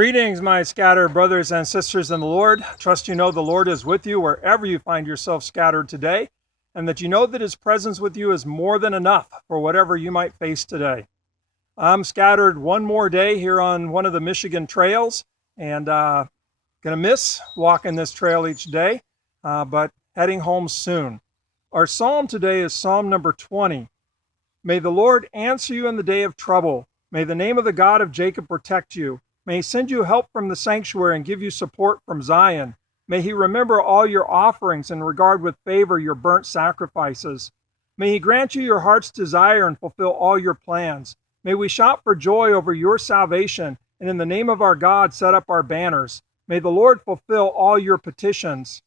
Greetings, my scattered brothers and sisters in the Lord. Trust you know the Lord is with you wherever you find yourself scattered today, and that you know that His presence with you is more than enough for whatever you might face today. I'm scattered one more day here on one of the Michigan trails, and going to miss walking this trail each day, but heading home soon. Our psalm today is Psalm number 20. May the Lord answer you in the day of trouble. May the name of the God of Jacob protect you. May He send you help from the sanctuary and give you support from Zion. May He remember all your offerings and regard with favor your burnt sacrifices. May He grant you your heart's desire and fulfill all your plans. May we shout for joy over your salvation, and in the name of our God set up our banners. May the Lord fulfill all your petitions.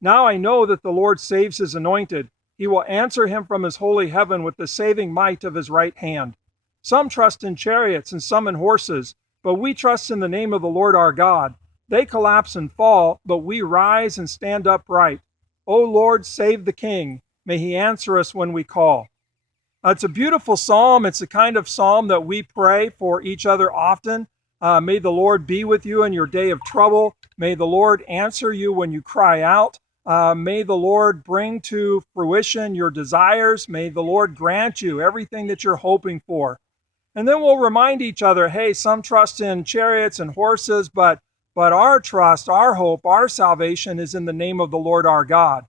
Now I know that the Lord saves His anointed. He will answer him from His holy heaven with the saving might of His right hand. Some trust in chariots and some in horses, but we trust in the name of the Lord our God. They collapse and fall, but we rise and stand upright. O Lord, save the King. May He answer us when we call. It's a beautiful psalm. It's the kind of psalm that we pray for each other often. May the Lord be with you in your day of trouble. May the Lord answer you when you cry out. May the Lord bring to fruition your desires. May the Lord grant you everything that you're hoping for. And then we'll remind each other, hey, some trust in chariots and horses, but our trust, our hope, our salvation is in the name of the Lord our God.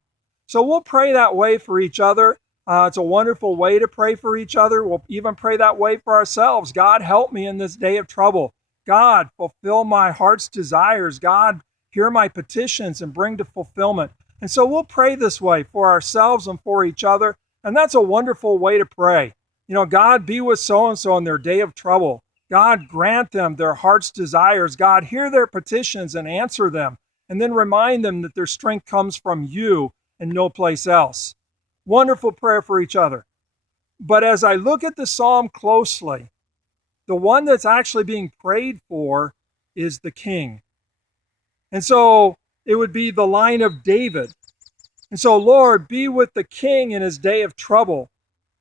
So we'll pray that way for each other. It's a wonderful way to pray for each other. We'll even pray that way for ourselves. God, help me in this day of trouble. God, fulfill my heart's desires. God, hear my petitions and bring to fulfillment. And so we'll pray this way for ourselves and for each other. And that's a wonderful way to pray. You know, God, be with so-and-so in their day of trouble. God, grant them their heart's desires. God, hear their petitions and answer them. And then remind them that their strength comes from you and no place else. Wonderful prayer for each other. But as I look at the psalm closely, the one that's actually being prayed for is the king. And so it would be the line of David. And so, Lord, be with the king in his day of trouble.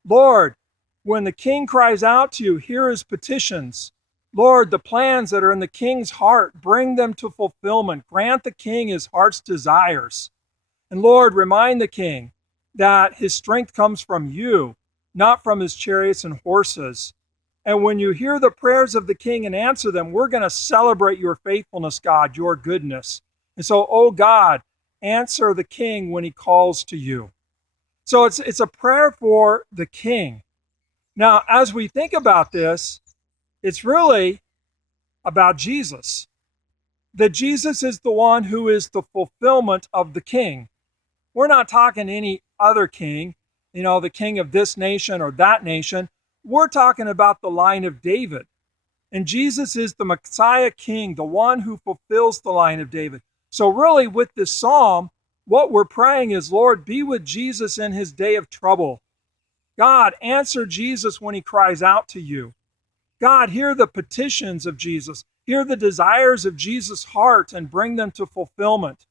Lord, when the king cries out to you, hear his petitions. Lord, the plans that are in the king's heart, bring them to fulfillment. Grant the king his heart's desires. And Lord, remind the king that his strength comes from you, not from his chariots and horses. And when you hear the prayers of the king and answer them, we're going to celebrate your faithfulness, God, your goodness. And so, oh God, answer the king when he calls to you. So it's a prayer for the king. Now, as we think about this, it's really about Jesus. That Jesus is the one who is the fulfillment of the king. We're not talking any other king, you know, the king of this nation or that nation. We're talking about the line of David. And Jesus is the Messiah king, the one who fulfills the line of David. So really with this psalm, what we're praying is, Lord, be with Jesus in his day of trouble. God, answer Jesus when he cries out to you. God, hear the petitions of Jesus. Hear the desires of Jesus' heart and bring them to fulfillment.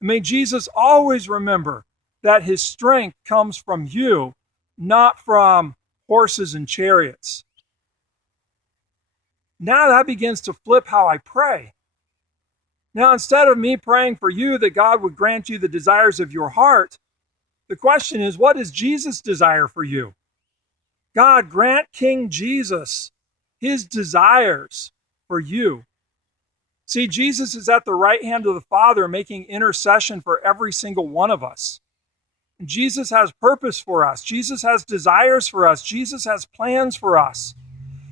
May Jesus always remember that his strength comes from you, not from horses and chariots. Now that begins to flip how I pray. Now, instead of me praying for you that God would grant you the desires of your heart, the question is, what is Jesus' desire for you? God, grant King Jesus his desires for you. See, Jesus is at the right hand of the Father making intercession for every single one of us. And Jesus has purpose for us. Jesus has desires for us. Jesus has plans for us.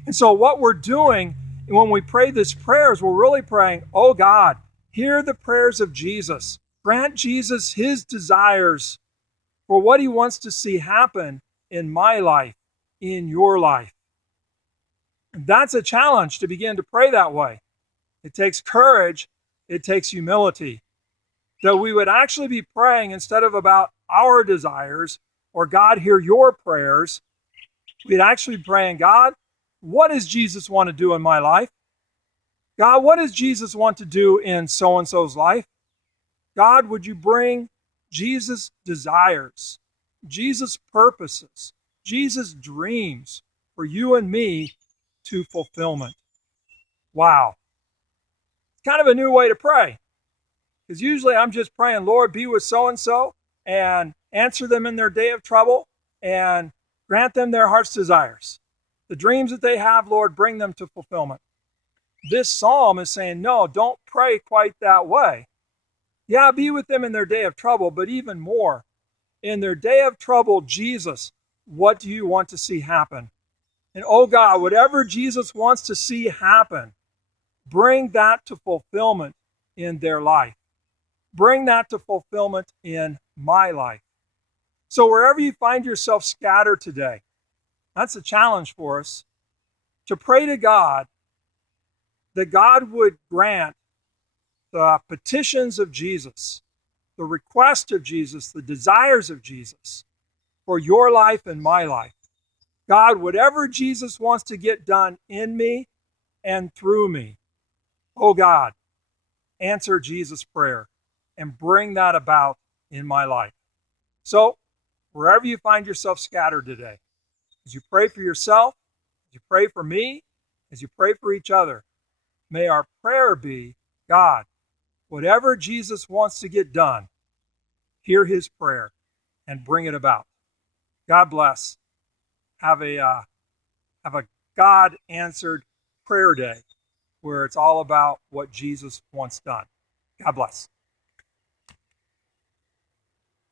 And so what we're doing when we pray this prayer is we're really praying, oh God, hear the prayers of Jesus. Grant Jesus his desires for what he wants to see happen in my life, in your life. And that's a challenge to begin to pray that way. It takes courage. It takes humility. That we would actually be praying instead of about our desires or God hear your prayers. We'd actually be praying, God, what does Jesus want to do in my life? God, what does Jesus want to do in so-and-so's life? God, would you bring Jesus' desires, Jesus' purposes, Jesus' dreams for you and me to fulfillment? Wow. kind of a new way to pray. Because usually I'm just praying, Lord, be with so-and-so and answer them in their day of trouble and grant them their heart's desires. The dreams that they have, Lord, bring them to fulfillment. This psalm is saying, no, don't pray quite that way. Yeah, be with them in their day of trouble, but even more, in their day of trouble, Jesus, what do you want to see happen? And oh God, whatever Jesus wants to see happen, bring that to fulfillment in their life. Bring that to fulfillment in my life. So wherever you find yourself scattered today, that's a challenge for us, to pray to God that God would grant the petitions of Jesus, the request of Jesus, the desires of Jesus for your life and my life. God, whatever Jesus wants to get done in me and through me, oh God, answer Jesus' prayer and bring that about in my life. So, wherever you find yourself scattered today, as you pray for yourself, as you pray for me, as you pray for each other, may our prayer be, God, whatever Jesus wants to get done, hear his prayer and bring it about. God bless. Have a God-answered prayer day where it's all about what Jesus wants done. God bless.